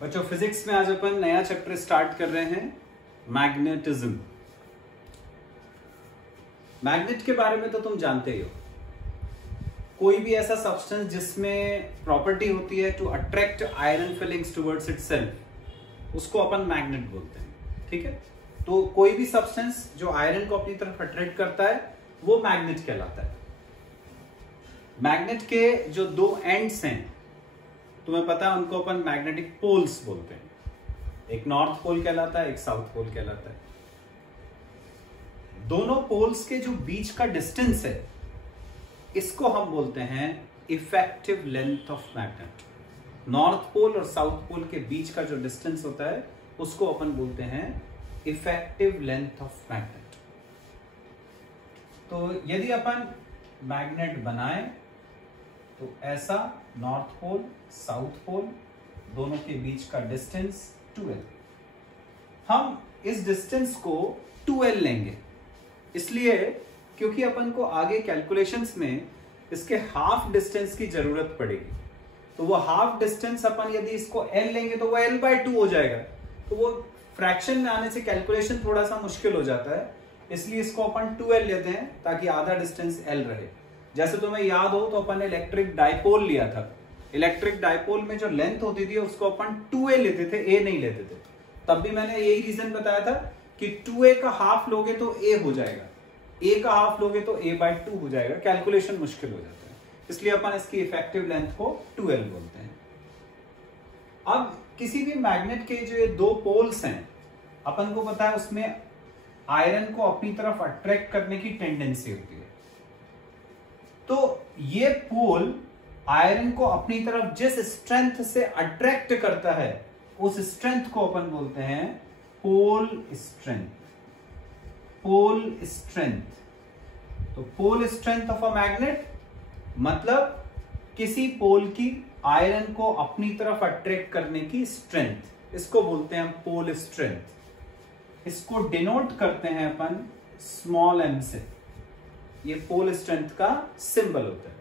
बच्चों फिजिक्स में आज अपन नया चैप्टर स्टार्ट कर रहे हैं मैग्नेटिज्म। मैग्नेट के बारे में तो तुम जानते ही हो, कोई भी ऐसा सब्सटेंस जिसमें प्रॉपर्टी होती है to attract iron filings towards itself, उसको अपन मैग्नेट बोलते हैं। ठीक है, तो कोई भी सब्सटेंस जो आयरन को अपनी तरफ अट्रैक्ट करता है वो मैग्नेट कहलाता है। मैग्नेट के जो दो एंड्स हैं तुम्हें पता है, उनको अपन मैग्नेटिक पोल्स बोलते हैं। एक नॉर्थ पोल कहलाता है, एक साउथ पोल कहलाता है। दोनों पोल्स के जो बीच का डिस्टेंस है इसको हम बोलते हैं effective length of magnet. North pole और साउथ पोल के बीच का जो डिस्टेंस होता है उसको अपन बोलते हैं इफेक्टिव लेंथ ऑफ मैग्नेट। तो यदि अपन मैग्नेट बनाएं तो ऐसा नॉर्थ पोल साउथ पोल दोनों के बीच का डिस्टेंस 2L। हम इस डिस्टेंस को 2L लेंगे इसलिए क्योंकि अपन को आगे कैलकुलेशंस में इसके हाफ डिस्टेंस की जरूरत पड़ेगी। तो वो हाफ डिस्टेंस अपन यदि इसको L लेंगे तो वो L/2 हो जाएगा। तो वो फ्रैक्शन में आने से कैलकुलेशन थोड़ा सा मुश्किल हो जाता है, इसलिए इसको अपन 2L लेते हैं ताकि आधा डिस्टेंस L रहे। जैसे तुम्हें याद हो तो अपन ने इलेक्ट्रिक डायपोल लिया था। इलेक्ट्रिक डायपोल में जो लेंथ होती थी उसको अपन 2A लेते थे, A नहीं लेते थे। तब भी मैंने यही रीजन बताया था कि 2A का हाफ लोगे तो A हो जाएगा, A का हाफ लोगे तो A/2 हो जाएगा, कैलकुलेशन मुश्किल हो जाता है। इसलिए अपन इसकी इफेक्टिव लेंथ को 2L बोलते हैं। अब किसी भी मैग्नेट के जो ये दो पोल्स हैं, अपन को पता है उसमें आयरन को अपनी तरफ अट्रैक्ट करने की टेंडेंसी होती है। तो ये पोल आयरन को अपनी तरफ जिस स्ट्रेंथ से अट्रैक्ट करता है उस स्ट्रेंथ को अपन बोलते हैं पोल स्ट्रेंथ। पोल स्ट्रेंथ, तो pole strength of a magnet मतलब किसी पोल की आयरन को अपनी तरफ अट्रैक्ट करने की स्ट्रेंथ, इसको बोलते हैं पोल स्ट्रेंथ। इसको डिनोट करते हैं अपन स्मॉल m से। ये पोल स्ट्रेंथ का सिंबल होता है।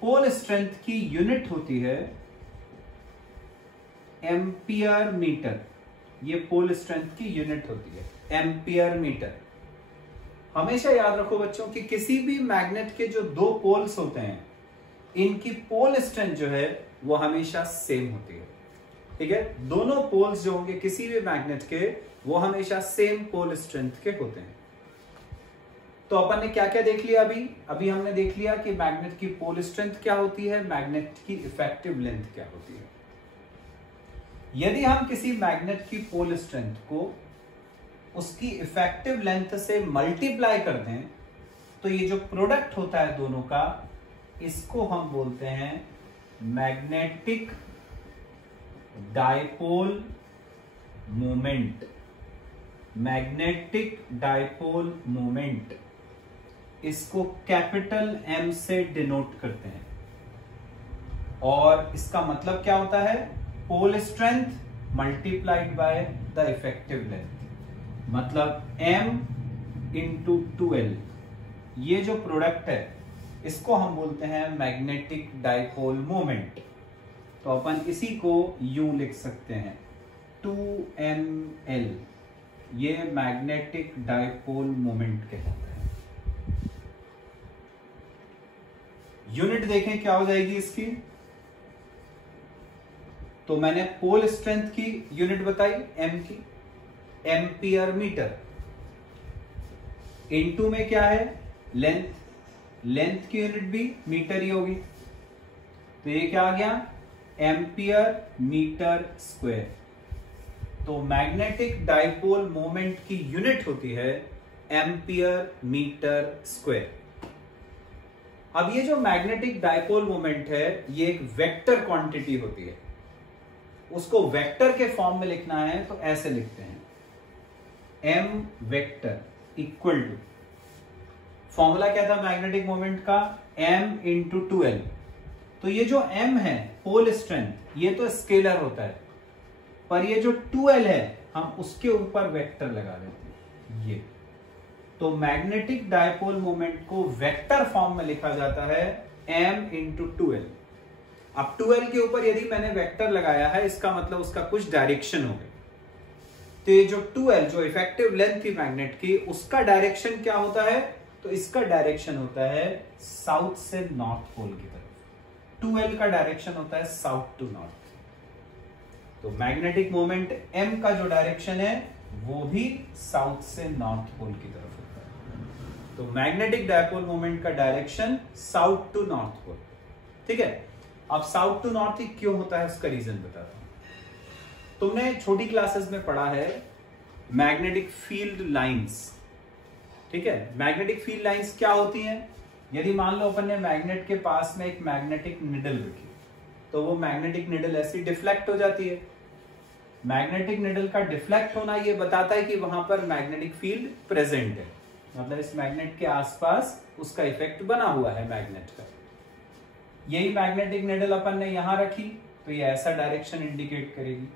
पोल स्ट्रेंथ की यूनिट होती है एम्पियर मीटर। ये पोल स्ट्रेंथ की यूनिट होती है एम्पियर मीटर। हमेशा याद रखो बच्चों कि किसी भी मैग्नेट के जो दो पोल्स होते हैं इनकी पोल स्ट्रेंथ जो है वो हमेशा सेम होती है। ठीक है, दोनों पोल्स जो होंगे किसी भी मैग्नेट के वो हमेशा सेम पोल स्ट्रेंथ के होते हैं। तो अपन ने क्या क्या देख लिया अभी हमने देख लिया कि मैग्नेट की पोल स्ट्रेंथ क्या होती है, मैग्नेट की इफेक्टिव लेंथ क्या होती है। यदि हम किसी मैग्नेट की पोल स्ट्रेंथ को उसकी इफेक्टिव लेंथ से मल्टीप्लाई कर दें तो ये जो प्रोडक्ट होता है दोनों का, इसको हम बोलते हैं magnetic dipole moment. Magnetic dipole moment, इसको कैपिटल M से डिनोट करते हैं। और इसका मतलब क्या होता है, pole strength multiplied by the effective length, मतलब M इंटू 2L। ये जो प्रोडक्ट है इसको हम बोलते हैं मैग्नेटिक डायपोल मोमेंट। तो अपन इसी को यूं लिख सकते हैं 2ML। ये मैग्नेटिक डायपोल मोमेंट कहलाता है। यूनिट देखें क्या हो जाएगी इसकी। तो मैंने पोल स्ट्रेंथ की यूनिट बताई M की, एम्पियर मीटर। इनटू में क्या है, लेंथ। लेंथ की यूनिट भी मीटर ही होगी। तो ये क्या आ गया, एम्पियर मीटर स्क्वायर। तो मैग्नेटिक डायपोल मोमेंट की यूनिट होती है एम्पियर मीटर स्क्वायर। अब ये जो मैग्नेटिक डायपोल मोमेंट है ये एक वेक्टर क्वांटिटी होती है। उसको वेक्टर के फॉर्म में लिखना है तो ऐसे लिखते हैं m vector equal to, formula क्या था मैग्नेटिक मोमेंट का, m इंटू 2L। तो ये जो m है पोल स्ट्रेंथ, ये तो स्केलर होता है, पर ये जो 2L है हम उसके ऊपर वेक्टर लगा देते हैं ये। तो मैग्नेटिक डायपोल मोमेंट को वेक्टर फॉर्म में लिखा जाता है m इंटू 2L। अब 2L के ऊपर यदि मैंने वेक्टर लगाया है, इसका मतलब उसका कुछ डायरेक्शन हो गई। तो ये जो 2L जो इफेक्टिव लेंथ थी मैग्नेट की, उसका डायरेक्शन क्या होता है? तो इसका डायरेक्शन होता है साउथ से नॉर्थ पोल की तरफ। 2L का डायरेक्शन होता है साउथ टू नॉर्थ। तो मैग्नेटिक मोमेंट M का जो डायरेक्शन है वो भी साउथ से नॉर्थ पोल की तरफ होता है। तो मैग्नेटिक डायपोल मोमेंट का direction south to north pole. ठीक है, अब साउथ टू नॉर्थ ही क्यों होता है उसका रीजन बताता हूं। तुमने छोटी क्लासेस में पढ़ा है मैग्नेटिक फील्ड लाइंस। ठीक है, मैग्नेटिक फील्ड लाइंस क्या होती हैं? यदि मान लो अपन ने मैग्नेट के पास में एक मैग्नेटिक निडल रखी, तो वो मैग्नेटिक निडल ऐसी डिफ्लेक्ट हो जाती है। मैग्नेटिक निडल का डिफ्लेक्ट होना ये बताता है कि वहां पर मैग्नेटिक फील्ड प्रेजेंट है, मतलब इस मैग्नेट के आसपास उसका इफेक्ट बना हुआ है मैग्नेट का। यही मैग्नेटिक निडल अपन ने यहां रखी तो ये ऐसा डायरेक्शन इंडिकेट करेगी,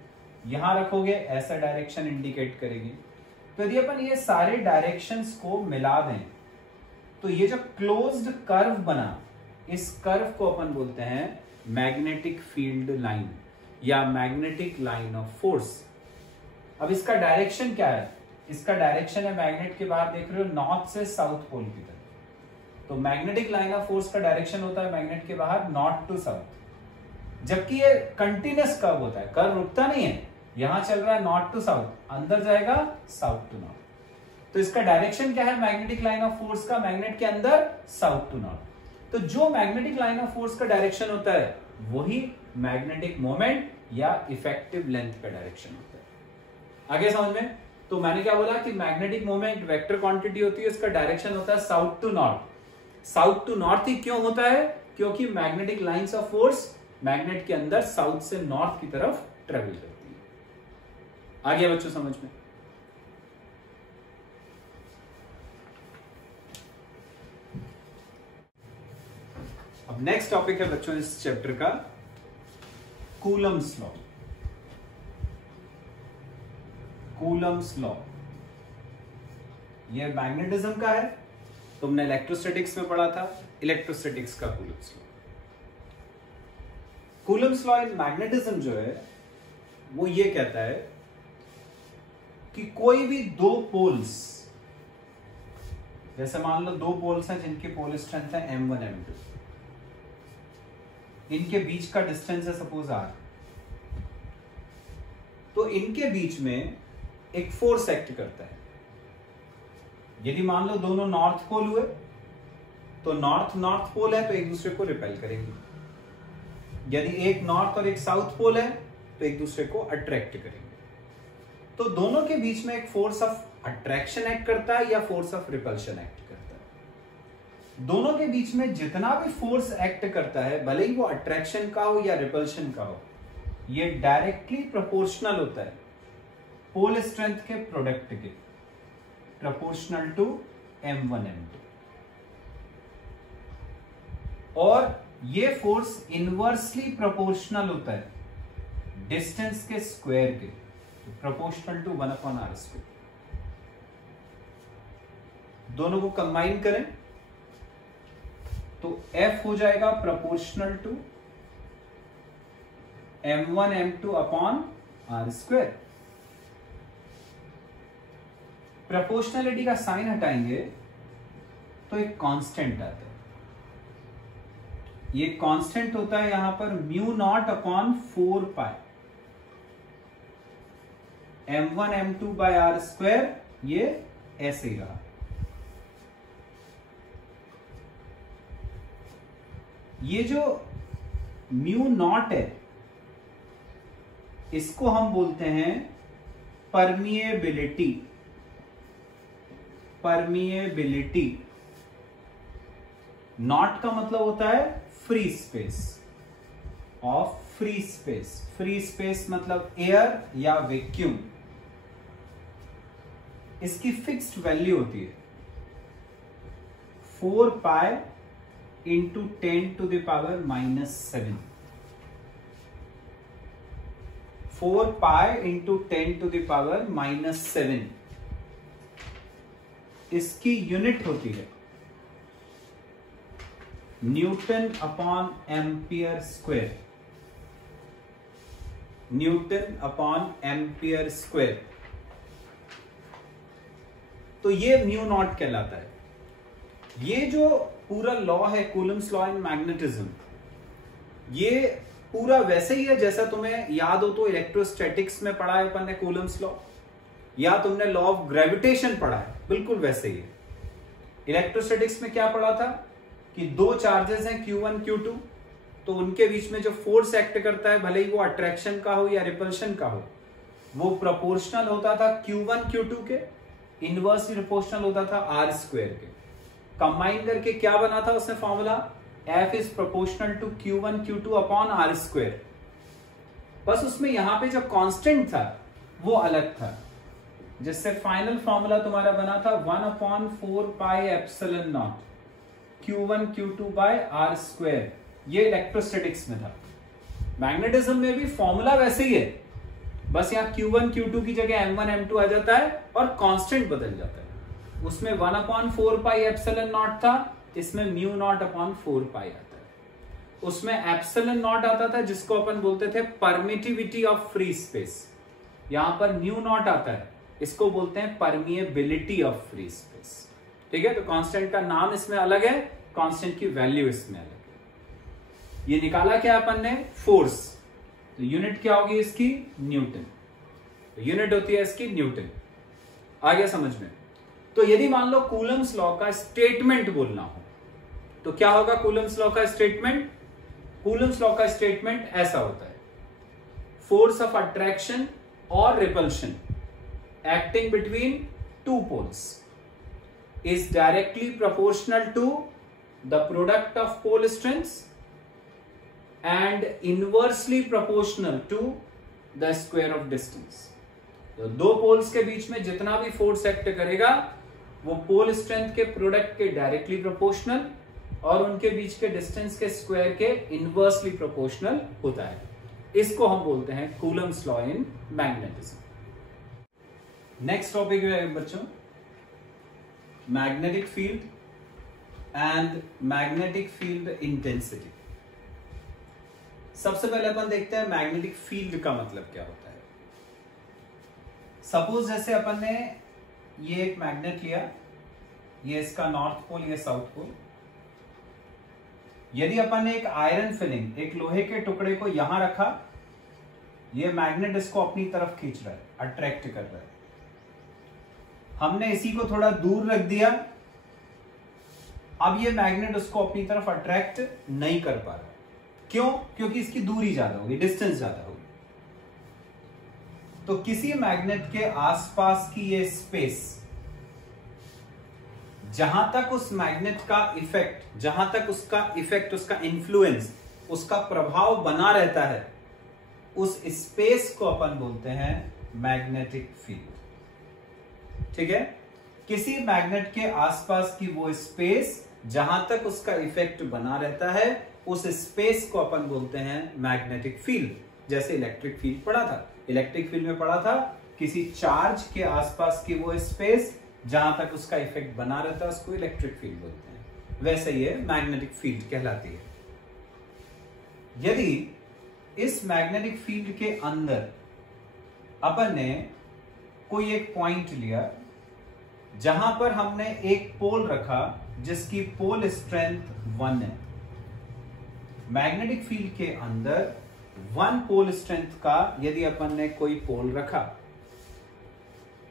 यहां रखोगे ऐसा डायरेक्शन इंडिकेट करेगी। तो यदि अपन ये सारे डायरेक्शंस को मिला दें तो ये जो क्लोज्ड कर्व बना, इस कर्व को अपन बोलते हैं मैग्नेटिक फील्ड लाइन या मैग्नेटिक लाइन ऑफ फोर्स। अब इसका डायरेक्शन क्या है? इसका डायरेक्शन है, मैग्नेट के बाहर देख रहे हो, नॉर्थ से साउथ पोल की तरफ। तो मैग्नेटिक लाइन ऑफ फोर्स का डायरेक्शन होता है मैग्नेट के बाहर नॉर्थ टू साउथ, जबकि ये कंटिन्यूअस कर्व होता है, कर्व रुकता नहीं है। यहां चल रहा है नॉर्थ टू साउथ, अंदर जाएगा साउथ टू नॉर्थ। तो इसका डायरेक्शन क्या है मैग्नेटिक लाइन ऑफ फोर्स का? मैग्नेट के अंदर साउथ टू नॉर्थ। तो जो मैग्नेटिक लाइन ऑफ फोर्स का डायरेक्शन होता है वही मैग्नेटिक मोमेंट या इफेक्टिव लेंथ का डायरेक्शन होता है। आगे समझ में? तो मैंने क्या बोला कि मैग्नेटिक मोमेंट वेक्टर क्वांटिटी होती है, इसका डायरेक्शन होता है south to north. South to north ही क्यों होता है? क्योंकि magnetic lines of force magnet के अंदर साउथ से नॉर्थ की तरफ ट्रेवल करती है। आगे बच्चों समझ में? अब नेक्स्ट टॉपिक है बच्चों इस चैप्टर का कूलम्स लॉ। कूलम्स लॉ ये मैग्नेटिज्म का है, तुमने इलेक्ट्रोस्टैटिक्स में पढ़ा था, इलेक्ट्रोस्टैटिक्स का Coulomb's law. Coulomb's law in magnetism जो है वो ये कहता है कि कोई भी दो पोल्स, जैसे मान लो दो पोल्स हैं जिनकी पोल स्ट्रेंथ है m1 m2, इनके बीच का डिस्टेंस है सपोज r, तो इनके बीच में एक फोर्स एक्ट करता है। यदि मान लो दोनों नॉर्थ पोल हुए तो नॉर्थ पोल है तो एक दूसरे को रिपेल करेंगे। यदि एक नॉर्थ और एक साउथ पोल है तो एक दूसरे को अट्रैक्ट करेंगे। तो दोनों के बीच में एक फोर्स ऑफ अट्रैक्शन एक्ट करता है या फोर्स ऑफ रिपल्शन एक्ट करता है। दोनों के बीच में जितना भी फोर्स एक्ट करता है, भले ही वो अट्रैक्शन का हो या रिपल्शन का हो, ये डायरेक्टली प्रोपोर्शनल होता है पोल स्ट्रेंथ के प्रोडक्ट के, प्रोपोर्शनल टू m1 m2। और ये फोर्स इनवर्सली प्रोपोर्शनल होता है डिस्टेंस के स्क्वायर के, प्रोपोर्शनल टू 1/r²। दोनों को कंबाइन करें तो F हो जाएगा proportional to m1 m2/r²। Proportionality का साइन हटाएंगे तो एक कांस्टेंट आता है। ये कांस्टेंट होता है यहां पर μ0/4π m1 m2/r²। ये ऐसे ही रहा। ये जो μ0 है इसको हम बोलते हैं परमिएबिलिटी। परमिएबिलिटी नॉट का मतलब होता है free space of free space. Free space मतलब एयर या वैक्यूम। इसकी फिक्स्ड वैल्यू होती है 4π × 10⁻⁻⁷। 4π × 10⁻⁻⁷ इसकी यूनिट होती है N/एम्पियर square. Newton upon ampere square. तो ये म्यू नॉट कहलाता है। ये जो पूरा लॉ है कूलम्स लॉ इन मैग्नेटिज्म, ये पूरा वैसे ही है जैसा तुम्हें याद हो तो इलेक्ट्रोस्टैटिक्स में पढ़ा है अपन ने कूलम्स लॉ, या तुमने लॉ ऑफ ग्रेविटेशन पढ़ा है, बिल्कुल वैसे ही है। इलेक्ट्रोस्टैटिक्स में क्या पढ़ा था कि दो चार्जेस हैं Q1 Q2, तो उनके बीच में जो फोर्स एक्ट करता है, भले ही वो अट्रैक्शन का हो या रिपल्शन का हो, वो प्रोपोर्शनल होता था Q1 Q2 के, इनवर्सली प्रोपोर्शनल होता था R स्क्वायर के। कंबाइन करके क्या बना था उसमें formula, F is proportional to Q1 Q2 upon R square. बस उसमें यहां पे जो कांस्टेंट था वो अलग था, जिससे फाइनल फॉर्मूला तुम्हारा बना था 1/4 pi epsilon naught Q1 Q2 by R square. ये इलेक्ट्रोस्टैटिक्स में था। मैग्नेटिज्म में भी फॉर्मूला वैसे ही है, बस यहाँ Q1 Q2 की जगह M1 M2 आ जाता है और कांस्टेंट बदल जाता है। उसमें 1/4 पाई एप्सिलॉन नॉट था, इसमें म्यू नॉट अपॉन 4 पाई आता है। उसमें एप्सिलॉन नॉट आता था जिसको अपन बोलते थे परमिटिविटी ऑफ फ्री स्पेस, यहां पर म्यू नॉट आता है, इसको बोलते हैं परमिएबिलिटी ऑफ फ्री स्पेस। ठीक है, तो कांस्टेंट का नाम इसमें अलग है, कांस्टेंट की वैल्यू इसमें अलग है। ये निकाला क्या अपन ने, फोर्स, तो यूनिट क्या होगी इसकी, न्यूटन। तो यूनिट होती है इसकी न्यूटन। आ गया समझ में। तो यदि मान लो कूलम्स लॉ का स्टेटमेंट बोलना हो तो क्या होगा कूलम्स लॉ का स्टेटमेंट। कूलम्स लॉ का स्टेटमेंट ऐसा होता है, फोर्स ऑफ अट्रैक्शन और repulsion acting between two poles is directly proportional to the product of pole strengths and inversely proportional to the square of distance। तो दो poles के बीच में जितना भी फोर्स एक्ट करेगा वो पोल स्ट्रेंथ के प्रोडक्ट के डायरेक्टली प्रोपोर्शनल और उनके बीच के डिस्टेंस के स्क्वायर के इनवर्सली प्रोपोर्शनल होता है। इसको हम बोलते हैं Coulomb's law in magnetism. Next topic है बच्चों, magnetic field and magnetic field intensity. सबसे पहले अपन देखते हैं मैग्नेटिक फील्ड का मतलब क्या होता है। सपोज जैसे अपन ने ये एक मैग्नेट लिया, ये इसका नॉर्थ पोल, ये साउथ पोल। यदि अपन ने एक आयरन फिलिंग, एक लोहे के टुकड़े को यहां रखा, ये मैग्नेट इसको अपनी तरफ खींच रहा है, अट्रैक्ट कर रहा है। हमने इसी को थोड़ा दूर रख दिया, अब ये मैग्नेट उसको अपनी तरफ अट्रैक्ट नहीं कर पा रहा। क्यों? क्योंकि इसकी दूरी ज्यादा होगी, डिस्टेंस ज्यादा होगी। तो किसी मैग्नेट के आसपास की ये स्पेस, जहां तक उस मैग्नेट का इफेक्ट, जहां तक उसका इफेक्ट, उसका इन्फ्लुएंस, उसका प्रभाव बना रहता है, उस स्पेस को अपन बोलते हैं मैग्नेटिक फील्ड। ठीक है, किसी मैग्नेट के आसपास की वो स्पेस जहां तक उसका इफेक्ट बना रहता है, उस स्पेस को अपन बोलते हैं मैग्नेटिक फील्ड। जैसे इलेक्ट्रिक फील्ड पढ़ा था, इलेक्ट्रिक फील्ड में पढ़ा था किसी चार्ज के आसपास की वो स्पेस जहां तक उसका इफेक्ट बना रहता है उसको इलेक्ट्रिक फील्ड बोलते हैं। वैसे ये मैग्नेटिक फील्ड कहलाती है। यदि इस मैग्नेटिक फील्ड के अंदर अपन ने कोई एक पॉइंट लिया जहां पर हमने एक पोल रखा जिसकी पोल स्ट्रेंथ 1 है, मैग्नेटिक फील्ड के अंदर 1 पोल स्ट्रेंथ का यदि अपन ने कोई पोल रखा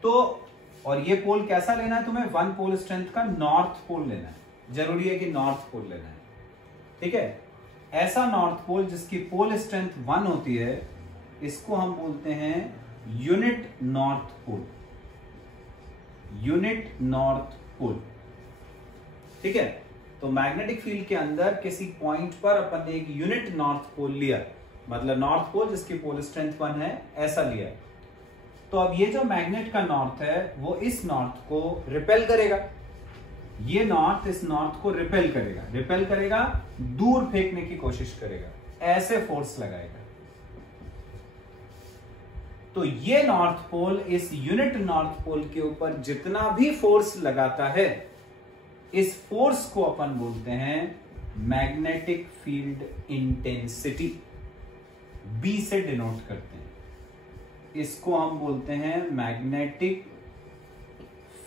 तो, और ये पोल कैसा लेना है तुम्हें, 1 पोल स्ट्रेंथ का नॉर्थ पोल लेना है, जरूरी है कि नॉर्थ पोल लेना है। ठीक है, ऐसा नॉर्थ पोल जिसकी पोल स्ट्रेंथ 1 होती है, इसको हम बोलते हैं unit north pole. Unit north pole. ठीक है, तो मैग्नेटिक फील्ड के अंदर किसी पॉइंट पर अपन ने एक यूनिट नॉर्थ पोल लिया, मतलब नॉर्थ पोल जिसकी पोल स्ट्रेंथ 1 है, ऐसा लिया। तो अब ये जो मैग्नेट का नॉर्थ है वो इस नॉर्थ को रिपेल करेगा, ये नॉर्थ इस नॉर्थ को रिपेल करेगा, रिपेल करेगा, दूर फेंकने की कोशिश करेगा, ऐसे फोर्स लगाएगा। तो ये नॉर्थ पोल इस यूनिट नॉर्थ पोल के ऊपर जितना भी फोर्स लगाता है, इस फोर्स को अपन बोलते हैं मैग्नेटिक फील्ड इंटेंसिटी। बी से डिनोट करते हैं। इसको हम बोलते हैं मैग्नेटिक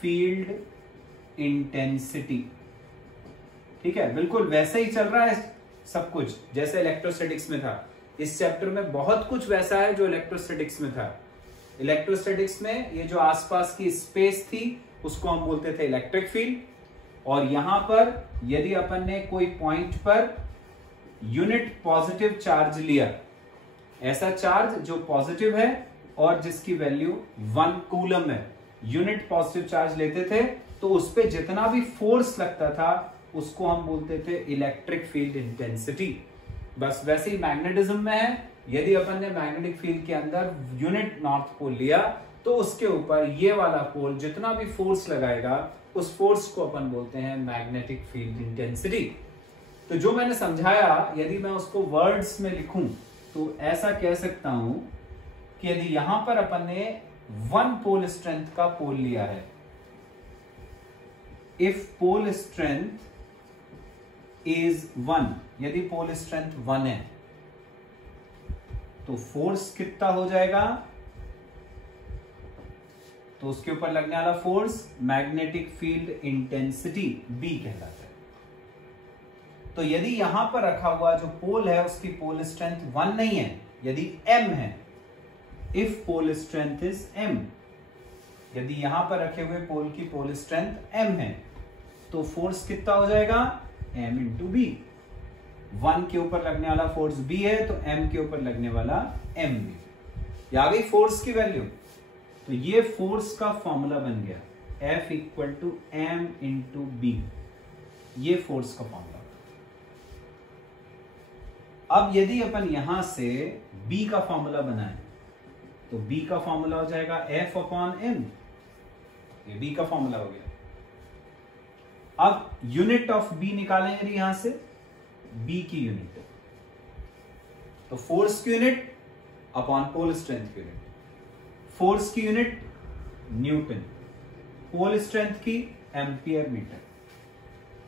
फील्ड इंटेंसिटी। ठीक है, बिल्कुल वैसे ही चल रहा है सब कुछ जैसे इलेक्ट्रोस्टैटिक्स में था। इस चैप्टर में बहुत कुछ वैसा है जो इलेक्ट्रोस्टैटिक्स में था। इलेक्ट्रोस्टैटिक्स में ये जो आसपास की स्पेस थी उसको हम बोलते थे इलेक्ट्रिक फील्ड, और यहां पर यदि अपन ने कोई point per unit positive charge लिया, ऐसा चार्ज जो पॉजिटिव है और जिसकी वैल्यू 1 कूलम है, यूनिट पॉजिटिव चार्ज लेते थे तो उस पे जितना भी फोर्स लगता था उसको हम बोलते थे इलेक्ट्रिक फील्ड इंटेंसिटी। बस वैसे ही मैग्नेटिज्म में है, यदि अपन ने मैग्नेटिक फील्ड के अंदर यूनिट नॉर्थ पोल लिया तो उसके ऊपर ये वाला पोल जितना भी फोर्स लगाएगा उस फोर्स को अपन बोलते हैं मैग्नेटिक फील्ड इंटेंसिटी। तो जो मैंने समझाया यदि मैं उसको वर्ड्स में लिखूं तो ऐसा कह सकता हूं कि यदि यहां पर अपन ने 1 पोल स्ट्रेंथ का पोल लिया है, इफ पोल स्ट्रेंथ इज 1, यदि पोल स्ट्रेंथ 1 है तो फोर्स कितना हो जाएगा, तो उसके ऊपर लगने वाला force magnetic field intensity B कहलाता है। तो यदि यहां पर रखा हुआ जो पोल है उसकी पोल स्ट्रेंथ 1 नहीं है, यदि M है, if pole strength is M, यदि यहां पर रखे हुए पोल की पोल स्ट्रेंथ M है तो फोर्स कितना हो जाएगा, M इंटू B। 1 के ऊपर लगने वाला फोर्स B है तो M के ऊपर लगने वाला MB। आ गई फोर्स की वैल्यू। तो ये फोर्स का फॉर्मूला बन गया, F equal to M into B, ये फोर्स का फॉर्मूला। अब यदि अपन यहां से B का फॉर्मूला बनाएं तो B का फॉर्मूला हो जाएगा F अपॉन M, ये B का फॉर्मूला हो गया। अब यूनिट ऑफ B निकालेंगे यहां से, B की यूनिट, तो फोर्स की यूनिट अपॉन पोल स्ट्रेंथ की यूनिट, फोर्स की यूनिट न्यूटन, पोल स्ट्रेंथ की एम्पियर मीटर।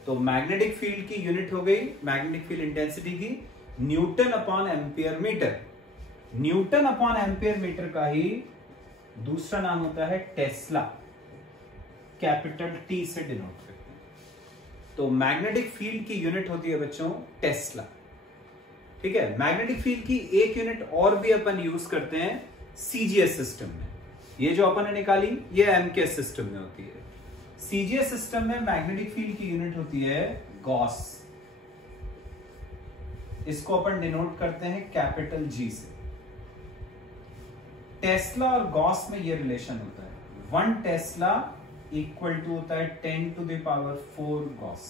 तो मैग्नेटिक फील्ड की यूनिट हो गई, मैग्नेटिक फील्ड इंटेंसिटी की newton upon ampere metre. Newton upon ampere metre का ही दूसरा नाम होता है टेस्ला, कैपिटल T से डिनोट करते हैं। तो मैग्नेटिक फील्ड की यूनिट होती है बच्चों टेस्ला। ठीक है, मैग्नेटिक फील्ड की एक यूनिट और भी अपन यूज करते हैं CGS सिस्टम में। ये जो अपन ने निकाली ये MKS सिस्टम में होती है। CGS सिस्टम में मैग्नेटिक फील्ड की यूनिट होती है गॉस, इसको अपन डिनोट करते हैं कैपिटल G से। टेस्ला और गॉस में ये रिलेशन होता है, 1 टेस्ला इक्वल टू होता है 10 टू द पावर 4 गॉस।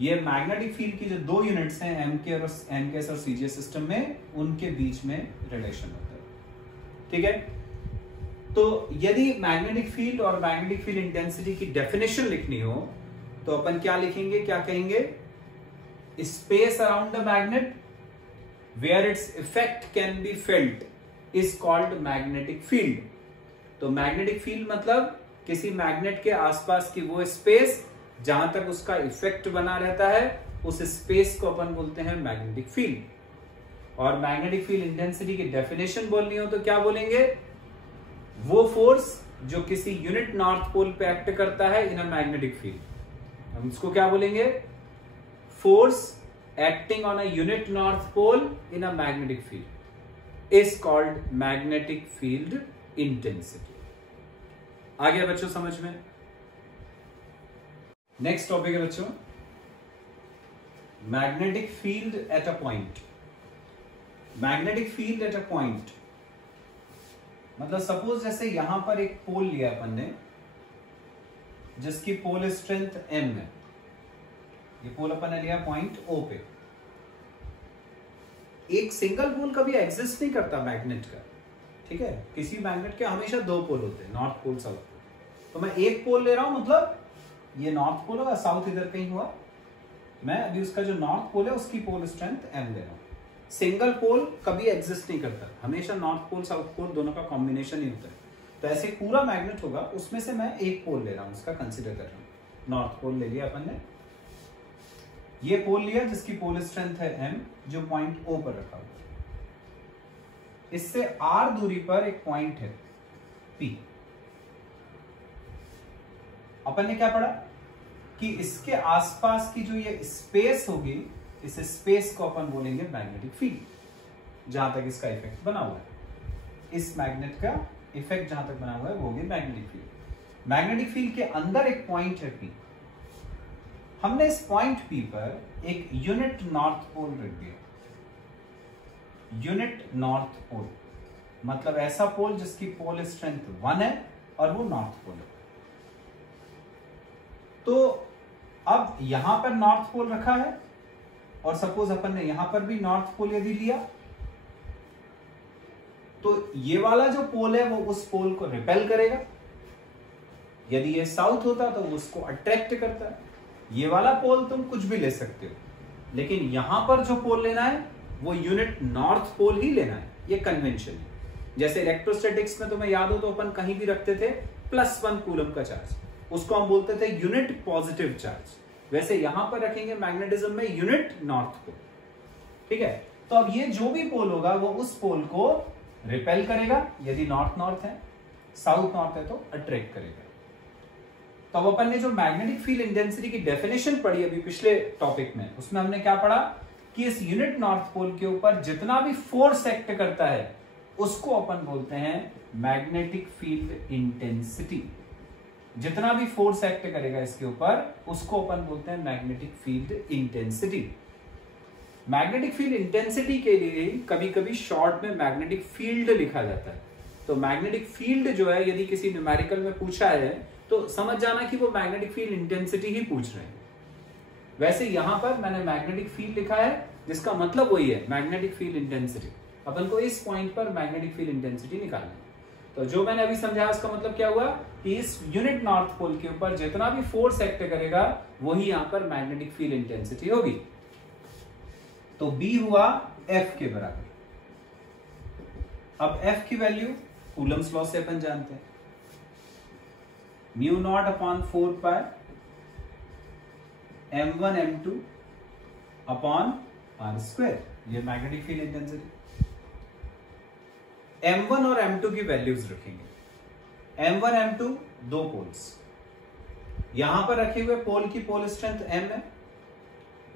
ये मैग्नेटिक फील्ड की जो 2 यूनिट्स हैं MKS और CGS सिस्टम में, उनके बीच में रिलेशन होता है। ठीक है, तो यदि मैग्नेटिक फील्ड और मैग्नेटिक फील्ड इंटेंसिटी की डेफिनेशन लिखनी हो तो अपन क्या लिखेंगे, क्या कहेंगे, space around the magnet where its effect can be felt is called magnetic field. तो मैग्नेटिक फील्ड मतलब किसी मैग्नेट के आसपास की वो स्पेस जहां तक उसका इफेक्ट बना रहता है, उस स्पेस को अपन बोलते हैं मैग्नेटिक फील्ड। और मैग्नेटिक फील्ड इंटेंसिटी की डेफिनेशन बोलनी हो तो क्या बोलेंगे, वो फोर्स जो किसी यूनिट नॉर्थ पोल पे एक्ट करता है इन अ मैग्नेटिक फील्ड, हम इसको क्या बोलेंगे, force acting on a unit north pole in a magnetic field is called magnetic field intensity. आ गया बच्चों समझ में। नेक्स्ट टॉपिक है बच्चों magnetic field at a point. Magnetic field at a point मतलब सपोज जैसे यहां पर एक पोल लिया अपन ने जिसकी पोल स्ट्रेंथ M है, ये पोल अपन ने लिया पॉइंट O पे। एक सिंगल पोल कभी एग्जिस्ट नहीं करता मैग्नेट का, ठीक है, किसी मैग्नेट के हमेशा 2 पोल होते हैं, नॉर्थ पोल साउथ पोल। तो मैं एक पोल ले रहा हूं, मतलब ये नॉर्थ पोल होगा, साउथ इधर कहीं हुआ, मैं अभी उसका जो नॉर्थ पोल है उसकी पोल स्ट्रेंथ M ले रहा हूं। सिंगल पोल कभी एग्जिस्ट नहीं करता, हमेशा नॉर्थ पोल साउथ पोल दोनों का कॉम्बिनेशन ही होता है। तो ऐसे पूरा मैग्नेट होगा, उसमें से मैं एक पोल ले रहा हूं, उसका कंसिडर कर रहा हूं। नॉर्थ पोल ले लिया अपन ने, ये पोल लिया जिसकी पोल स्ट्रेंथ है M, जो पॉइंट O पर रखा हुआ है। इससे r दूरी पर एक पॉइंट है P। अपन ने क्या पढ़ा कि इसके आसपास की जो ये स्पेस होगी, इस स्पेस को अपन बोलेंगे मैग्नेटिक फील्ड। जहां तक इसका इफेक्ट बना हुआ है, इस मैग्नेट का इफेक्ट जहां तक बना हुआ है वो होगी मैग्नेटिक फील्ड। मैग्नेटिक फील्ड के अंदर एक पॉइंट है P। हमने इस पॉइंट P पर एक यूनिट नॉर्थ पोल रख दिया। यूनिट नॉर्थ पोल मतलब ऐसा पोल जिसकी पोल स्ट्रेंथ 1 है और वो नॉर्थ पोल है। तो अब यहां पर नॉर्थ पोल रखा है और सपोज अपन ने यहां पर भी नॉर्थ पोल यदि लिया तो ये वाला जो पोल है वो उस पोल को रिपेल करेगा। यदि ये साउथ होता तो उसको अट्रैक्ट करता है। ये वाला पोल तुम कुछ भी ले सकते हो, लेकिन यहां पर जो पोल लेना है वो यूनिट नॉर्थ पोल ही लेना है। ये कन्वेंशन है। जैसे इलेक्ट्रोस्टैटिक्स में तुम्हें याद हो तो अपन कहीं भी रखते थे +1 कूलम का चार्ज, उसको हम बोलते थे यूनिट पॉजिटिव चार्ज। वैसे यहां पर रखेंगे मैग्नेटिज्म में यूनिट नॉर्थ पोल। ठीक है, तो अब ये जो भी पोल होगा वो उस पोल को रिपेल करेगा यदि नॉर्थ नॉर्थ है, साउथ नॉर्थ है तो अट्रैक्ट करेगा। तो अब अपन ने जो मैग्नेटिक फील्ड इंटेंसिटी की डेफिनेशन पढ़ी अभी पिछले टॉपिक में, उसमें हमने क्या पढ़ा कि इस यूनिट नॉर्थ पोल के ऊपर जितना भी फोर्स एक्ट करता है उसको अपन बोलते हैं मैग्नेटिक फील्ड इंटेंसिटी। जितना भी फोर्स एक्ट करेगा इसके ऊपर उसको अपन बोलते हैं magnetic field intensity. Magnetic field intensity के लिए कभी कभी शॉर्ट में मैग्नेटिक फील्ड लिखा जाता है। तो मैग्नेटिक फील्ड जो है यदि किसी न्यूमेरिकल में पूछा है तो समझ जाना कि वो मैग्नेटिक फील्ड इंटेंसिटी ही पूछ रहे हैं। वैसे यहां पर मैंने मैग्नेटिक फील्ड लिखा है जिसका मतलब वही है मैग्नेटिक फील्ड इंटेंसिटी। अपन को इस पॉइंट पर मैग्नेटिक फील्ड इंटेंसिटी निकालनी है। तो जो मैंने अभी समझाया उसका मतलब क्या हुआ कि इस यूनिट नॉर्थ पोल के ऊपर जितना भी फोर्स एक्ट करेगा वही यहां पर मैग्नेटिक फील्ड इंटेंसिटी होगी। तो B हुआ F के बराबर। अब F की वैल्यू कूलम्स लॉ से अपन जानते हैं, μ0/4 m1 m2 अपॉन r²। ये मैग्नेटिक फील्ड इंटेंसिटी। m1 और m2 की वैल्यूज रखेंगे। m1 m2 दो पोल्स, यहां पर रखे हुए पोल की पोल स्ट्रेंथ m है,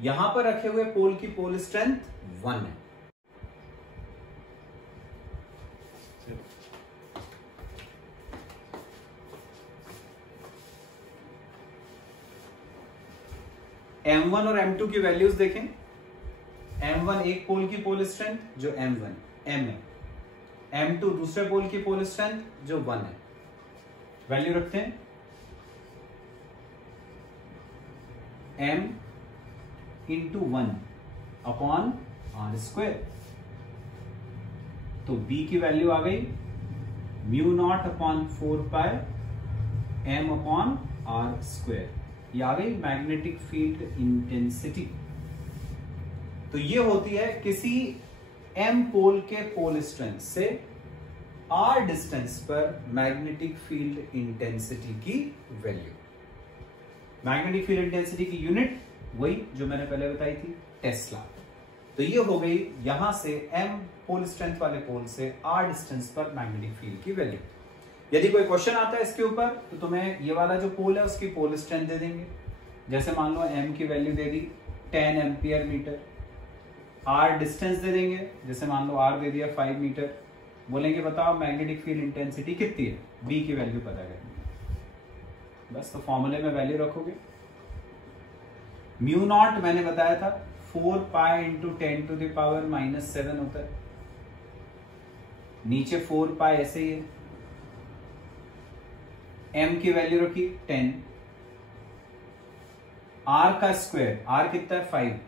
यहां पर रखे हुए पोल की पोल स्ट्रेंथ 1 है। m1 और m2 की वैल्यूज देखें। m1 एक पोल की पोल स्ट्रेंथ जो m1 m है, m2 दूसरे पोल की पोल स्ट्रेंथ जो 1 है। वैल्यू रखते हैं m इंटू 1 अपॉन r²। तो B की वैल्यू आ गई μ0/4 m अपॉन r²। ये आ गई मैग्नेटिक फील्ड इंटेंसिटी। तो ये होती है किसी m पोल के पोल स्ट्रेंथ से r डिस्टेंस पर मैग्नेटिक फील्ड इंटेंसिटी की वैल्यू। मैग्नेटिक फील्ड इंटेंसिटी की यूनिट वही जो मैंने पहले बताई थी, टेस्ला। तो ये हो गई यहां से m पोल स्ट्रेंथ वाले पोल से r डिस्टेंस पर मैग्नेटिक फील्ड की वैल्यू। यदि कोई क्वेश्चन आता है इसके ऊपर तो तुम्हें ये वाला जो पोल है उसकी पोल स्ट्रेंथ दे देंगे। जैसे मान लो m की वैल्यू दे दी 10 एम्पियर मीटर, r डिस्टेंस दे देंगे, जैसे मान लो r दे दिया 5 मीटर। बोलेंगे बताओ मैग्नेटिक फील्ड इंटेंसिटी कितनी है, b की वैल्यू पता करनी। बस तो फॉर्मूले में वैल्यू रखोगे। μ0 मैंने बताया था 4 पाई इंटू 10⁻⁻7 होता है। नीचे 4 पाई ऐसे ही है। m की वैल्यू रखी 10, r का स्क्वायर, r कितना है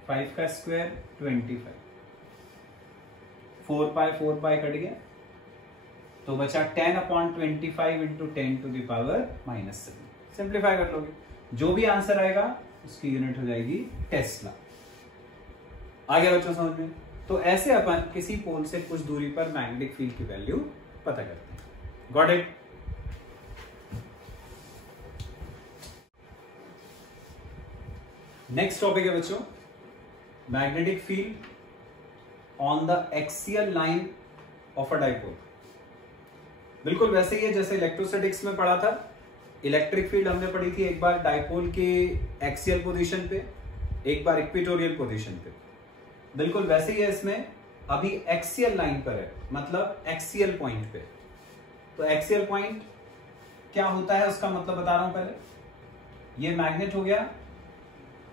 5 का स्क्वायर 25। 4 पाई कट गया तो बचा 10/25 इंटू 10⁻⁻7। सिंप्लीफाई कर लोगे, जो भी आंसर आएगा उसकी यूनिट हो जाएगी टेस्ला। आ गया बच्चों समझ में? तो ऐसे अपन किसी पोल से कुछ दूरी पर मैग्नेटिक फील्ड की वैल्यू पता करते हैं। Got it? नेक्स्ट टॉपिक है बच्चों magnetic field on the axial line of a dipole. बिल्कुल वैसे ही है जैसे इलेक्ट्रोस्टैटिक्स में पढ़ा था। इलेक्ट्रिक फील्ड हमने पढ़ी थी एक बार डाइपोल के एक्सियल पोजीशन पे, एक बार इक्वेटोरियल पोजीशन पे। बिल्कुल वैसे ही है इसमें, अभी एक्सियल लाइन पर है, मतलब एक्सियल पॉइंट पे। तो एक्सियल पॉइंट क्या होता है उसका मतलब बता रहा हूं पहले। ये मैग्नेट हो गया,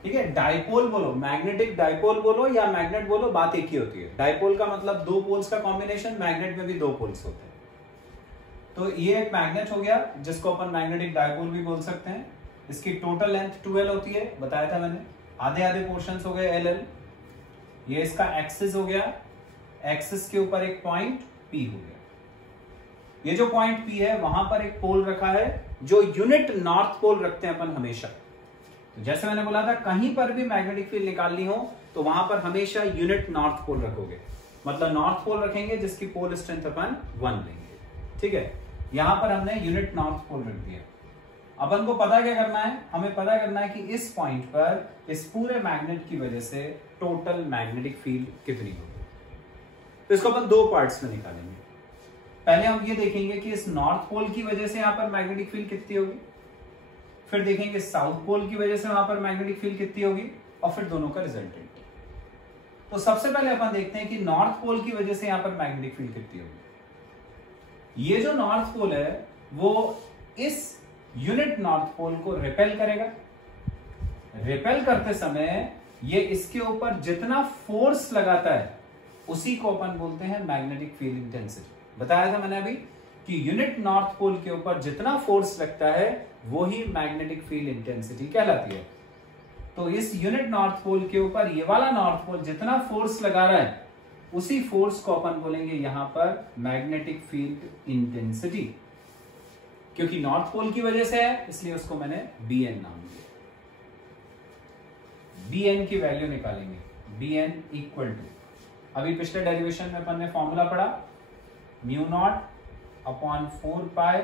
ठीक है। डाइपोल बोलो, मैग्नेटिक डाइपोल बोलो या मैग्नेट बोलो, बात एक ही होती है। डाइपोल का मतलब दो पोल्स का कॉम्बिनेशन, मैग्नेट में भी दो पोल्स होते हैं। तो ये एक मैग्नेट हो गया जिसको अपन मैग्नेटिक डाइपोल भी बोल सकते हैं। इसकी टोटल लेंथ 2L होती है, बताया था मैंने। आधे आधे पोर्शंस हो गए LL। ये इसका एक्सिस हो गया, एक्सिस के ऊपर एक पॉइंट P हो गया। ये जो पॉइंट P है वहां पर एक पोल रखा है जो यूनिट नॉर्थ पोल रखते हैं अपन हमेशा। तो जैसे मैंने बोला था कहीं पर भी मैग्नेटिक फील्ड निकालनी हो तो वहां पर हमेशा यूनिट नॉर्थ पोल रखोगे, मतलब नॉर्थ पोल रखेंगे जिसकी पोल स्ट्रेंथ अपन 1 लेंगे, ठीक है। यहां पर हमने यूनिट नॉर्थ पोल रख दिया। अपन को पता क्या करना है, हमें पता करना है कि इस पॉइंट पर इस पूरे मैग्नेट की वजह से टोटल मैग्नेटिक फील्ड कितनी होगी। तो इसको अपन दो पार्ट्स में निकालेंगे। पहले हम ये देखेंगे कि इस नॉर्थ पोल की वजह से यहां पर मैग्नेटिक फील्ड कितनी होगी, फिर देखेंगे साउथ पोल की वजह से वहां पर मैग्नेटिक फील्ड कितनी होगी, और फिर दोनों का रिजल्टेंट। तो सबसे पहले अपन देखते हैं कि नॉर्थ पोल की वजह से यहां पर मैग्नेटिक फील्ड कितनी होगी। ये जो नॉर्थ पोल है वो इस यूनिट नॉर्थ पोल को रिपेल करेगा। रिपेल करते समय ये इसके ऊपर जितना फोर्स लगाता है उसी को अपन बोलते हैं मैग्नेटिक फील्ड इंटेंसिटी। बताया था मैंने अभी कि यूनिट नॉर्थ पोल के ऊपर जितना फोर्स लगता है वो ही मैग्नेटिक फील्ड इंटेंसिटी कहलाती है। तो इस यूनिट नॉर्थ पोल के ऊपर ये वाला नॉर्थ पोल जितना फोर्स लगा रहा है उसी फोर्स को अपन बोलेंगे यहां पर मैग्नेटिक फील्ड इंटेंसिटी। क्योंकि नॉर्थ पोल की वजह से है इसलिए उसको मैंने Bn नाम दिया। Bn की वैल्यू निकालेंगे, Bn इक्वल टू, अभी पिछले डेरिवेशन में अपन ने फॉर्मूला पढ़ा, mu not upon 4 pi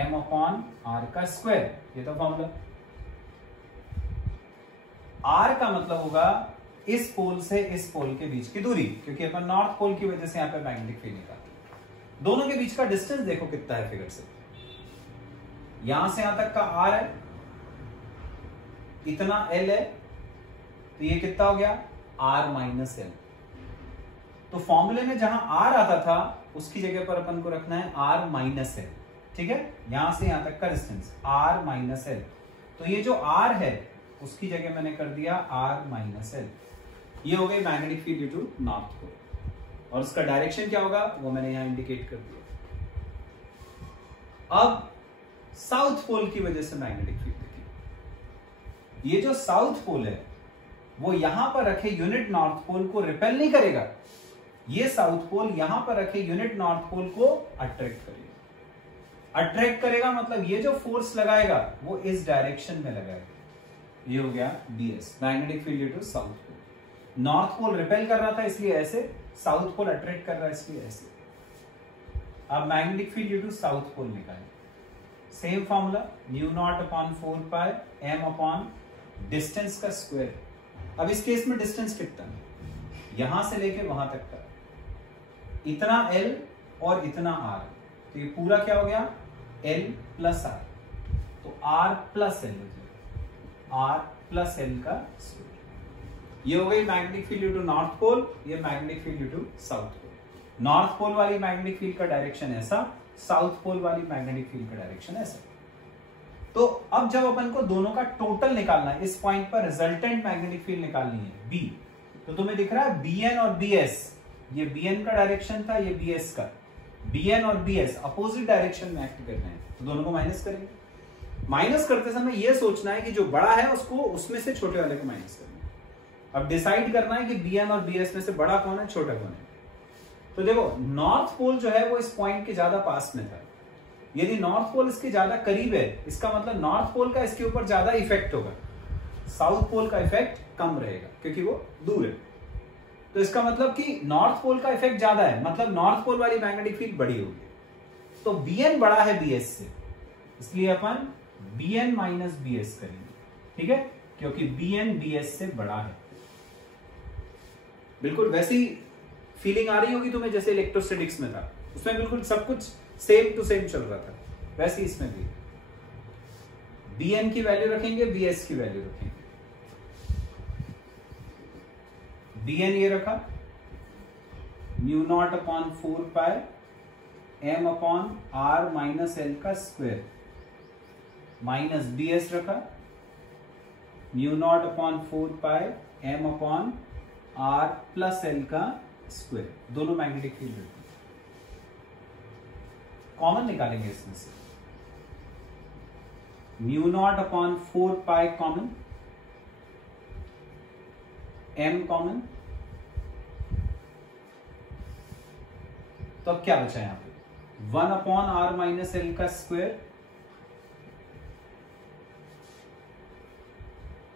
m upon r का स्क्वायर। ये तो फॉर्मूला। r का मतलब होगा इस पोल से इस पोल के बीच की दूरी, क्योंकि अपन नॉर्थ पोल की वजह से यहां पे मैग्नेटिक फील्ड निकालते हैं। दोनों के बीच का डिस्टेंस देखो कितना है फिगर से, यहां से यहां तक का r है, इतना l है, तो ये कितना हो गया r माइनस l। तो फॉर्मूले में जहां r आता था उसकी जगह पर अपन को रखना है r माइनस l, ठीक है। यहां से यहां तक का डिस्टेंस r माइनस l। तो ये जो r है उसकी जगह मैंने कर दिया r माइनस l। ये हो गई magnetic field due to north pole, और उसका डायरेक्शन क्या होगा वो मैंने यहां इंडिकेट कर दिया। अब साउथ पोल की वजह से मैग्नेटिक फील्ड देखिए, ये जो साउथ पोल है वो यहां पर रखे यूनिट नॉर्थ पोल को रिपेल नहीं करेगा, ये साउथ पोल यहां पर रखे यूनिट नॉर्थ पोल को अट्रैक्ट करेगा। अट्रैक्ट करेगा मतलब ये जो फोर्स लगाएगा वो इस डायरेक्शन में लगाएगा। ये हो गया BS, magnetic field due to south pole. North pole repel कर रहा था इसलिए ऐसे, साउथ पोल अट्रैक्ट कर रहा है इसलिए ऐसे। अब magnetic field due to south pole निकालें, same formula, mu not upon 4 pi m upon distance का स्क्वायर। अब इस केस में डिस्टेंस कितना है, यहां से लेके वहां तक का इतना L और इतना R, तो ये पूरा क्या हो गया L प्लस R, तो R प्लस L हो जाएगा, R प्लस L का स्क्वायर। ये हो गई magnetic field due to north pole, ये magnetic field due to south pole. North pole वाली मैग्नेटिक फील्ड का डायरेक्शन ऐसा, साउथ पोल वाली मैग्नेटिक फील्ड का डायरेक्शन ऐसा। तो अब जब अपन को दोनों का टोटल निकालना है, इस पॉइंट पर रिजल्टेंट मैग्नेटिक फील्ड निकालनी है B, तो तुम्हें दिख रहा है Bn और Bs, ये Bn का डायरेक्शन था, ये Bs का। Bn और Bs अपोजिट डायरेक्शन में एक्ट कर रहे हैं, तो दोनों को माइनस करेंगे। माइनस करते समय ये सोचना है कि जो बड़ा है उसको उसमें से छोटे वाले को माइनस करना है। अब डिसाइड करना है कि Bn और Bs में से बड़ा कौन है छोटा कौन है। तो देखो नॉर्थ पोल जो है वो इस पॉइंट के ज्यादा पास में था, यदि नॉर्थ पोल इसके ज्यादा करीब है इसका मतलब नॉर्थ पोल का इसके ऊपर ज्यादा इफेक्ट होगा, साउथ पोल का इफेक्ट कम रहेगा क्योंकि वो दूर है। तो इसका मतलब कि नॉर्थ पोल का इफेक्ट ज्यादा है, मतलब नॉर्थ पोल वाली मैग्नेटिक फील्ड बड़ी होगी। तो Bn बड़ा है Bs से, इसलिए अपन Bn माइनस Bs करेंगे, ठीक है, क्योंकि Bn Bs से बड़ा है। बिल्कुल वैसी फीलिंग आ रही होगी तुम्हें जैसे इलेक्ट्रोस्टैटिक्स में था। उसमें बिल्कुल सब कुछ सेम टू सेम चल रहा था, वैसे इसमें भी bn की वैल्यू रखेंगे, bs की वैल्यू रखेंगे। bn ये रखा mu not upon 4 pi m upon r minus L का स्क्वायर, माइनस bs रखा mu not upon 4 pi m upon r plus L का स्क्वायर। दोनों मैग्नेटिक फील्ड रहती है। कॉमन निकालेंगे इसमें से, mu not upon 4 pi common, m common, तो अब क्या बचा यहां पे 1 अपॉन r माइनस एल का square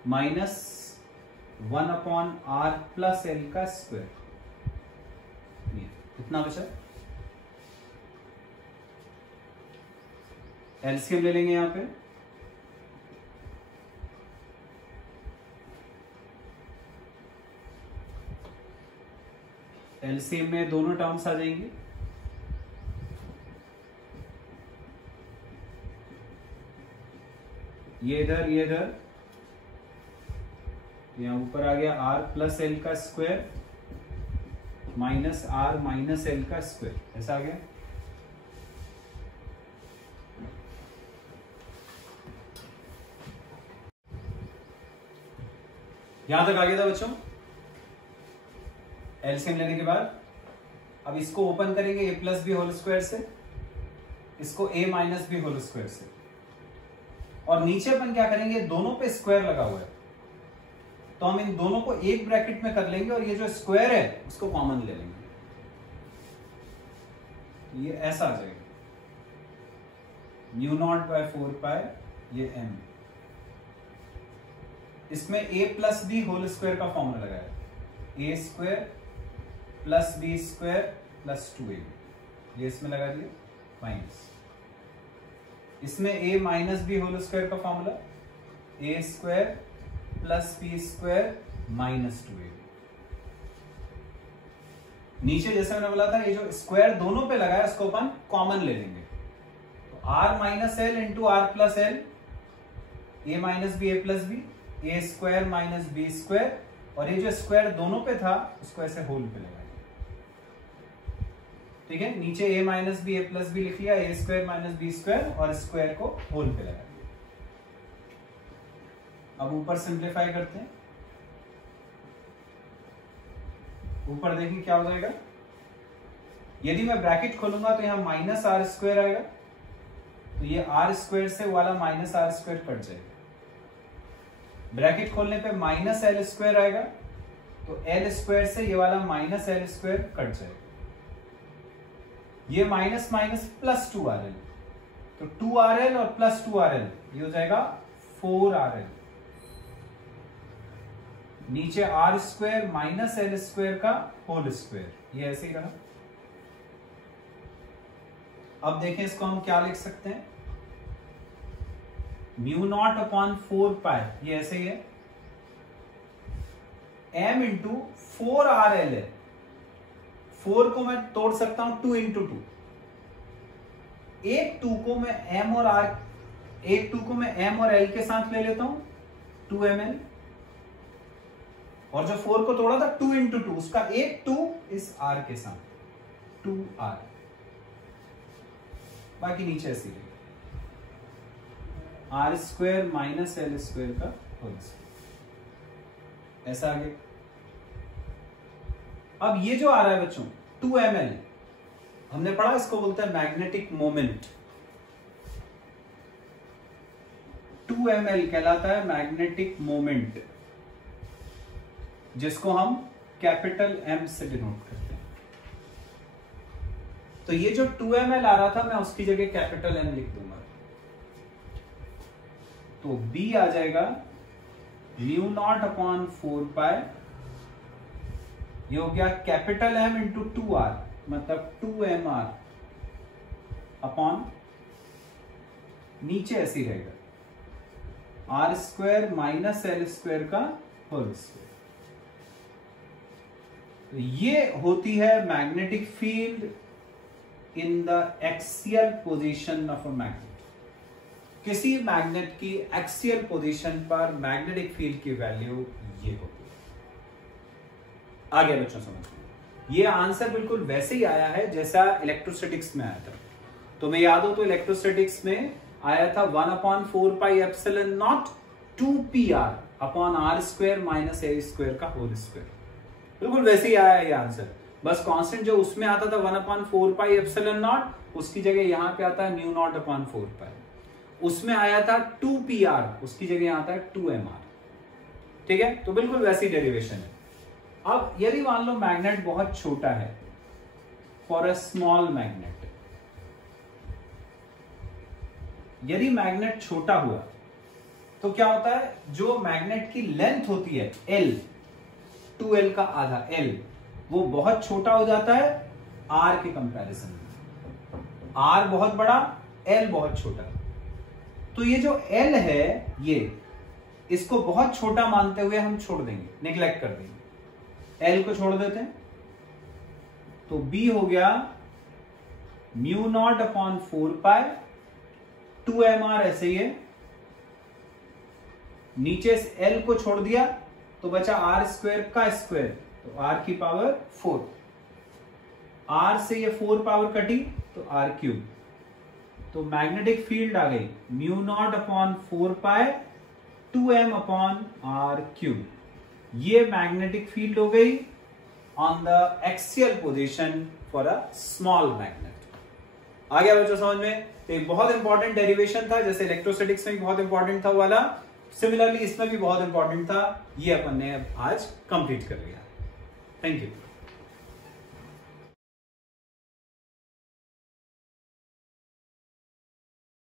minus 1 upon r plus L का स्क्वायर। कितना बचा? एलसीएम ले लेंगे यहां पे, एलसीएम में दोनों टर्म्स आ जाएंगे। ये इधर ये इधर, यहां ऊपर आ गया r प्लस एल का square minus r minus L का स्क्वायर, ऐसा आ गया। यहां तक आ गया था बच्चों। एलसीएम लेने के बाद अब इसको ओपन करेंगे a plus B whole square से, इसको a minus B whole square से, और नीचे अपन क्या करेंगे, दोनों पे स्क्वायर लगा हुआ है तो हम इन दोनों को एक ब्रैकेट में कर लेंगे और ये जो स्क्वायर है उसको कॉमन ले लेंगे, ये ऐसा आ जाएगा म्यू नॉट बाय 4 पाई ये m। इसमें a plus B whole square का फॉर्मूला लगाया, a square plus B square plus 2ab, ये इसमें लगा दिया माइनस। इसमें a minus B whole square का formula a square plus B square minus 2ab। नीचे जैसे मैंने बोला था ये जो स्क्वायर दोनों पे लगा है उसको अपन कॉमन ले लेंगे, तो r minus l into r plus l, a minus b a plus b, a square minus b square, और ये जो स्क्वायर दोनों पे था उसको ऐसे होल पे लगाएंगे। ठीक है, नीचे a minus b a plus b लिख लिया, a square minus b square, और स्क्वायर को होल पे लगा दिया। अब ऊपर सिंप्लीफाई करते हैं, ऊपर देखिए क्या हो जाएगा। यदि मैं ब्रैकेट खोलूंगा तो यहां माइनस आर स्क्वायर आएगा, तो ये आर स्क्वायर से वाला माइनस आर स्क्वायर कट जाएगा। ब्रैकेट खोलने पे माइनस एल स्क्वायर आएगा, तो एल स्क्वायर से ये वाला माइनस एल स्क्वायर कट जाएगा। ये माइनस माइनस प्लस 2rl, तो 2rl और प्लस 2rl ये हो जाएगा 4rl। नीचे r square minus l square का होल स्क्वायर, ये ऐसे ही रहा। अब देखें इसको हम क्या लिख सकते हैं, म्यू नॉट अपॉन 4 पाई, ये ऐसे ही है, m इंटू 4rl है। 4 को मैं तोड़ सकता हूं 2 इंटू 2, एक 2 को मैं m और r, एक 2 को मैं m और l के साथ ले लेता हूं 2ml, और जो 4 को तोड़ा था 2 इंटू 2, उसका एक 2 इस r के साथ 2r, बाकी नीचे ऐसी रहेगी r square minus l square का होल स्क्वायर, ऐसा आ गया। अब ये जो आ रहा है बच्चों 2ml, हमने पढ़ा इसको बोलते हैं मैग्नेटिक मोमेंट। 2ml कहलाता है मैग्नेटिक मोमेंट, जिसको हम कैपिटल M से डिनोट करते हैं। तो ये जो 2ml आ रहा था मैं उसकी जगह कैपिटल M लिख दूंगा, तो B आ जाएगा म्यू नॉट अपॉन 4 पाई, ये हो गया कैपिटल M इंटू 2r, मतलब 2mr अपॉन, नीचे ऐसे ही रहेगा r square minus l square का होल स्क्वायर। तो ये होती है magnetic field in the axial position of a magnet. किसी मैग्नेट की एक्सियल पोजीशन पर मैग्नेटिक फील्ड की वैल्यू ये होती है। आगे बच्चों समझ, ये आंसर बिल्कुल वैसे ही आया है जैसा इलेक्ट्रोस्टैटिक्स में आया था। तो मैं याद हो तो इलेक्ट्रोस्टैटिक्स में आया था 1/4 pi epsilon not 2pr upon r square minus a square का होल स्क्वायर। बिल्कुल वैसे ही आया ये आंसर, बस कांस्टेंट जो उसमें आता था 1/4 पाई एप्सिलॉन नॉट, उसकी जगह यहां पे आता है म्यू नॉट अपॉन 4 पाई। उसमें आया था 2pr, उसकी जगह यहां आता है 2mr। ठीक है, तो बिल्कुल वैसी डेरिवेशन है। अब यदि मान लो मैग्नेट बहुत छोटा है, फॉर अ स्मॉल मैग्नेट, यदि मैग्नेट छोटा हुआ तो क्या होता है, जो मैग्नेट की लेंथ होती है L, 2L का आधा L, वो बहुत छोटा हो जाता है R के कंपैरिजन में। R बहुत बड़ा, L बहुत छोटा। तो ये जो L है, ये इसको बहुत छोटा मानते हुए हम छोड़ देंगे, नेग्लेक्ट कर देंगे, L को छोड़ देते हैं। तो B हो गया mu not upon 4 pi 2mr, ऐसे ही है। नीचे से L को छोड़ दिया तो बचा r स्क्वायर का स्क्वायर, तो r की पावर 4। r से ये 4 पावर कटी तो r क्यूब। तो मैग्नेटिक फील्ड आ गई mu not upon 4 pi 2m upon r cube. ये मैग्नेटिक फील्ड हो गई on the axial position for a small magnet. आ गया बच्चों समझ में? तो एक बहुत इंपॉर्टेंट डेरिवेशन था, जैसे इलेक्ट्रोस्टैटिक्स में बहुत इंपॉर्टेंट था वाला, सिमिलरली इसमें भी बहुत इंपॉर्टेंट था। ये अपन ने आज कंप्लीट कर लिया। Thank you.